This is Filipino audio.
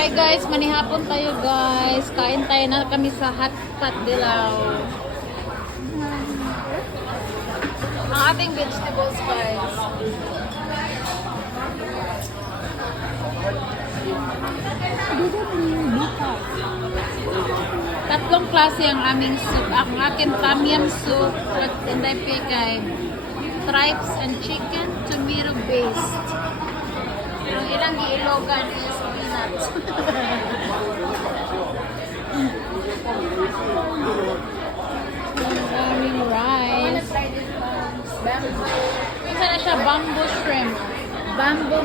Hi guys, manihapon tayo guys. Kain tayo na kami sa Hot Pot Dilaw. Ang ating vegetables guys. Tatlong klase ang aming soup. Ang aking tom yum soup at tinday kay stripes and chicken, tomato based. Ang ilang giilogan is peanuts. Ang aming rice. Isa na siya bamboo shrimp. Bamboo